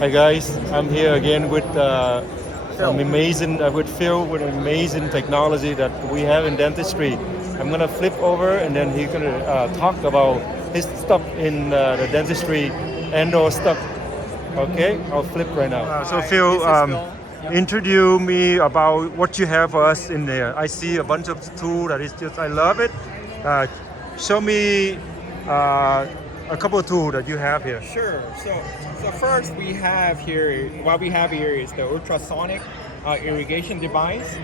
Hi guys, I'm here again with with Phil with amazing technology that we have in dentistry. I'm gonna flip over and then he's gonna talk about his stuff in the dentistry, endo stuff. Okay, I'll flip right now. So Hi, Phil, this is Phil. Yep. introduce me about what you have for us in there. I see a bunch of tools that is just I love it. Show me a couple of tools that you have here. Sure. So first what we have here is the ultrasonic irrigation device.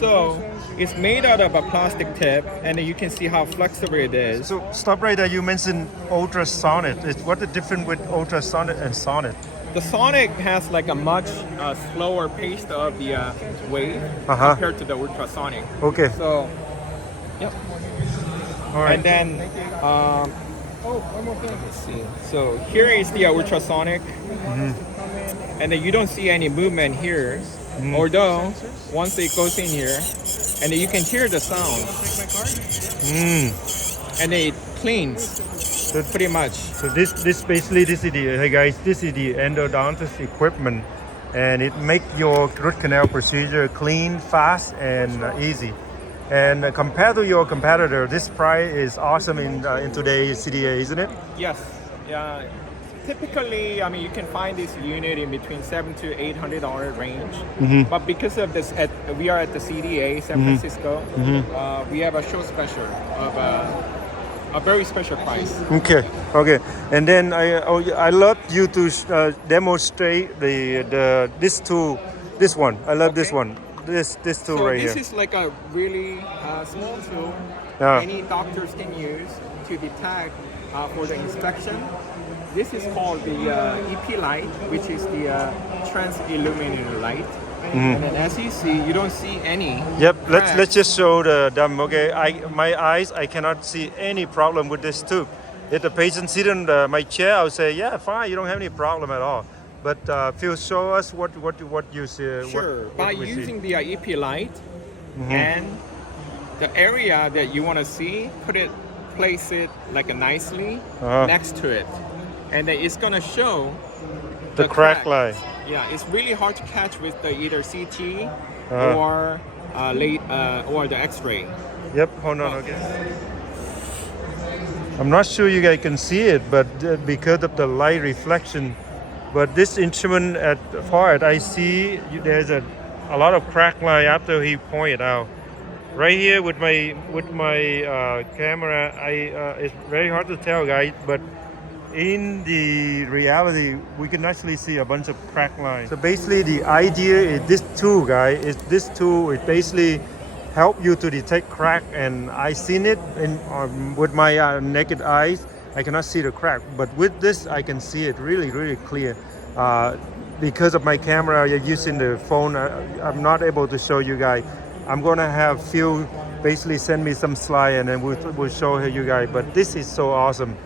So it's made out of a plastic tip, and you can see how flexible it is. So stop right there. You mentioned ultrasonic. What the difference with ultrasonic and sonic? The sonic has like a much slower pace of the wave compared to the ultrasonic. Okay. So, yep. All right. And then, one more thing. Let's see. So here is the ultrasonic, and then you don't see any movement here. Although once it goes in here, and then you can hear the sound, and then it cleans. So pretty much. So this is the hey guys, this is the endodontist equipment, and it make your root canal procedure clean, fast, and easy. And compared to your competitor, this price is awesome in today's CDA, isn't it? Yes. Yeah. Typically, I mean, you can find this unit in between $700 to $800 range. But because of this, we are at the CDA, San Francisco. We have a show special of a very special price. Okay. And then I love you to demonstrate this tool, this one. I love this one. This tool right here. This is like a really small tool any doctors can use to detect for the inspection. This is called the EP light, which is the Trans-illumination light. And then as you see, you don't see any. Yep. Let's just show them. Okay. My eyes, I cannot see any problem with this tube. If the patient sit in my chair, I'll say, yeah, fine. You don't have any problem at all. But Phil, show us what you see. Sure. By using the EP light and the area that you want to see, place it like nicely next to it, and then it's gonna show the crack line. Yeah, it's really hard to catch with the either CT or the X-ray. Yep. Hold on. Okay. I'm not sure you guys can see it, but because of the light reflection. But this instrument at far, I see there's a lot of crack line after he pointed out. Right here with my camera, it's very hard to tell, guys. But in the reality, we can actually see a bunch of crack lines. So basically, the idea is this tool, guys. It basically help you to detect crack, and I seen it with my naked eyes. I cannot see the crack, but with this I can see it really, really clear. Because of my camera, you're using the phone, I'm not able to show you guys. I'm gonna have Phil basically send me some slide, and then we'll show you guys. But this is so awesome.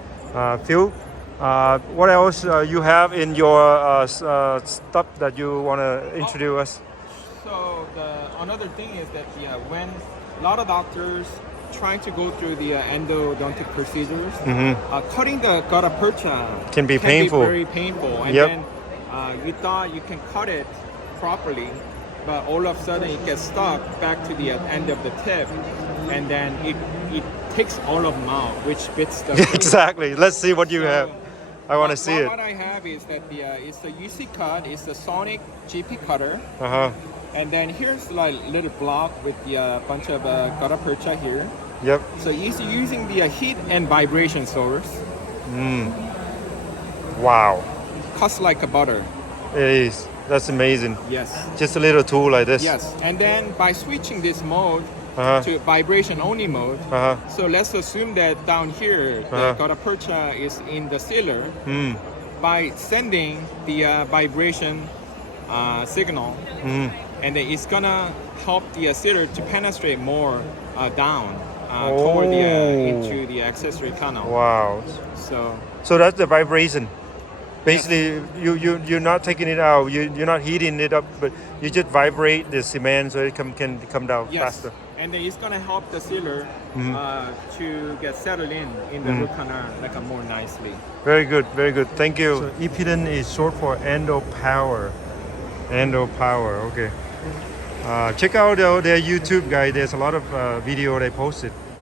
Phil, what else you have in your stuff that you wanna introduce us? So another thing is that when a lot of doctors trying to go through the endodontic procedures, cutting the Gutta-percha can be painful. Very painful. And then you thought you can cut it properly, but all of a sudden it gets stuck back to the end of the tip, and then it takes all of them out, which fits the Exactly. Let's see what you have. I want to see it. What I have is that it's the UC cut, it's the Sonic GP cutter. And then here's like little block with the bunch of Gutta-percha here. Yep. So he's using the heat and vibration source. Wow. Cuts like a butter. It is. That's amazing. Yes. Just a little tool like this. Yes. And then by switching this mode to vibration only mode, so let's assume that down here the Gutta-percha is in the sealer. By sending the vibration signal, and then it's gonna help the sealer to penetrate more down toward into the accessory canal. Wow. So that's the vibration. Basically, you're not taking it out. You're not heating it up, but you just vibrate the cement so it can come down faster. and then it's gonna help the sealer to get settled in the root canal like more nicely. Very good, very good. Thank you. So Epdent is short for Endo Power. Endo Power, okay. Check out their YouTube, guys. There's a lot of video they posted.